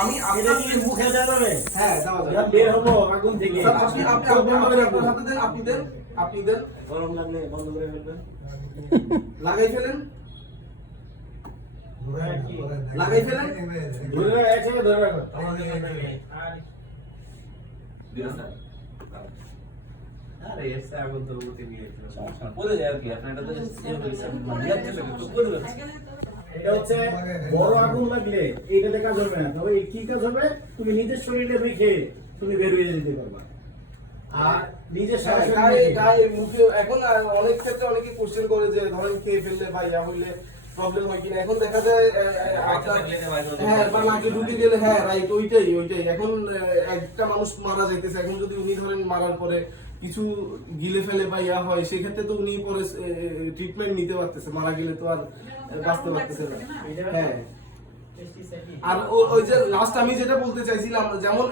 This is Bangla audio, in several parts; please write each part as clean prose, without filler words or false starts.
আমি আপনার কি মুখে যাবে? হ্যাঁ যাওয়া যাবে। বের হবো আগুন থেকে। আপনি হাতে দেন, আপনি দেন। গরম লাগলে বন্ধ করে ফেলবেন। লাগাই ফেলেন। লাগাই ফেলেন। ধরে একসাথে ধরে রাখো। আরে এসে আগুন তো উঠে গিয়েছিল। বলে যায় আর কি আপনি এটা তো সেভ করেছেন। এটা হচ্ছে বড় আগুন লাগলে এইটাতে কাজ হবে না, তবে কি কাজ হবে, তুমি নিজের শরীরে মেখে তুমি বের হয়ে যেতে পারবা। আর নিজের গায়ে মুখে এখন অনেক ক্ষেত্রে অনেকে কোশ্চেন করে যে ধরেন খেয়ে ফেললে বা ইয়া হইলে প্রবলেম হয় কিনা। এখন দেখা যায় হ্যাঁ বা নাকে ঢুকে গেলে, হ্যাঁ রাইট, ওইটাই এখন একটা মানুষ মারা যাইতেছে, এখন যদি উনি ধরেন মারার পরে কিছু গিলে ফেলে বা ইয়া হয়, সেক্ষেত্রে তো উনি পরে ট্রিটমেন্ট নিতে পারতেছে, মারা গেলে তো আর বাঁচতে পারতেছে না। হ্যাঁ আর ওই যে লাস্ট আমি যেটা বলতে চাইছিলাম, যেমন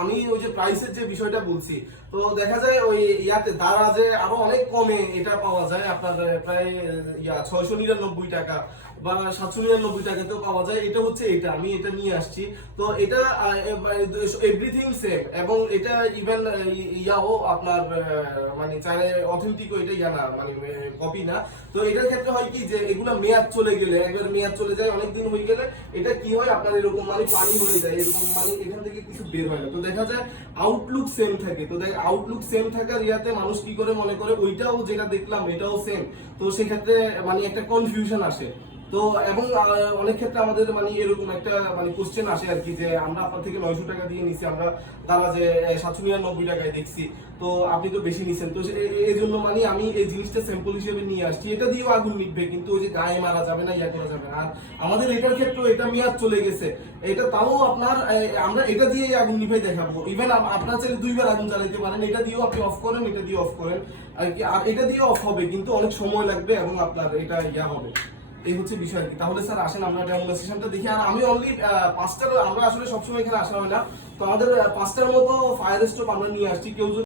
আমি ওই যে প্রাইসের যে বিষয়টা বলছি, তো দেখা যায় ওই ইয়াতে দারাজে আরো অনেক কমে এটা পাওয়া যায়, আপনার প্রায় 699 টাকা বা 799 টাকাতেও পাওয়া যায়। এটা হচ্ছে এটা আমি এটা নিয়ে আসছি, তো এটা এভরিথিং সেম, এবং এটা ইভেন ইয়াও আপনার মানে চাইলে অথেন্টিক এটা ইয়া না, মানে কপি না। তো এটার ক্ষেত্রে হয় কি যে এগুলা মেয়াদ চলে গেলে, একবার মেয়াদ চলে যায়, অনেকদিন হয়ে গেলে এটা কি হয় আপনার এরকম মানে পানি হয়ে যায়, এরকম মানে এখান থেকে কিছু বের হয় না। তো দেখা যায় আউটলুক সেম থাকে, তো দেখ আউটলুক সেম থাকার ইয়াতে মানুষ কি করে মনে করে ওইটাও যেটা দেখলাম এটাও সেম, তো সেক্ষেত্রে মানে একটা কনফিউশন আসে। তো এবং অনেক ক্ষেত্রে আমাদের মানে এরকম একটা মানে কোশ্চেন আসে আর কি, যে আমরা আপনার থেকে 900 টাকা দিয়ে নিছি, আমরা তারা যে 799 টাকায় দেখছি, তো আপনি তো বেশি নিছেন। তো এই জন্য মানে আমি এই জিনিসটা স্যাম্পল হিসেবে নিয়ে আসছি, এটা দিয়েও আগুন নিভবে, কিন্তু ওই যে গায়ে মারা যাবে না, ইয়া করা যাবে না। আর আমাদের এটার ক্ষেত্রে এটা মেয়াদ চলে গেছে, এটা তাও আপনার আমরা এটা দিয়ে আগুন নিভে দেখাবো। ইভেন আপনার চাইলে 2বার আগুন জ্বালাইতে পারেন, এটা দিয়েও আপনি অফ করেন, এটা দিয়ে অফ করেন আর কি, আর এটা দিয়ে অফ হবে, কিন্তু অনেক সময় লাগবে এবং আপনার এটা ইয়া হবে। এই হচ্ছে বিষয় আর কি। তাহলে স্যার আসেন আমরা ডেমনস্ট্রেশনটা দেখি। আর আমি অনলি 5টা, আমরা আসলে সবসময় এখানে আসা হয় না, তো আমাদের 5টার মতো ফায়ার স্টোভ আমরা নিয়ে আসছি। কেউ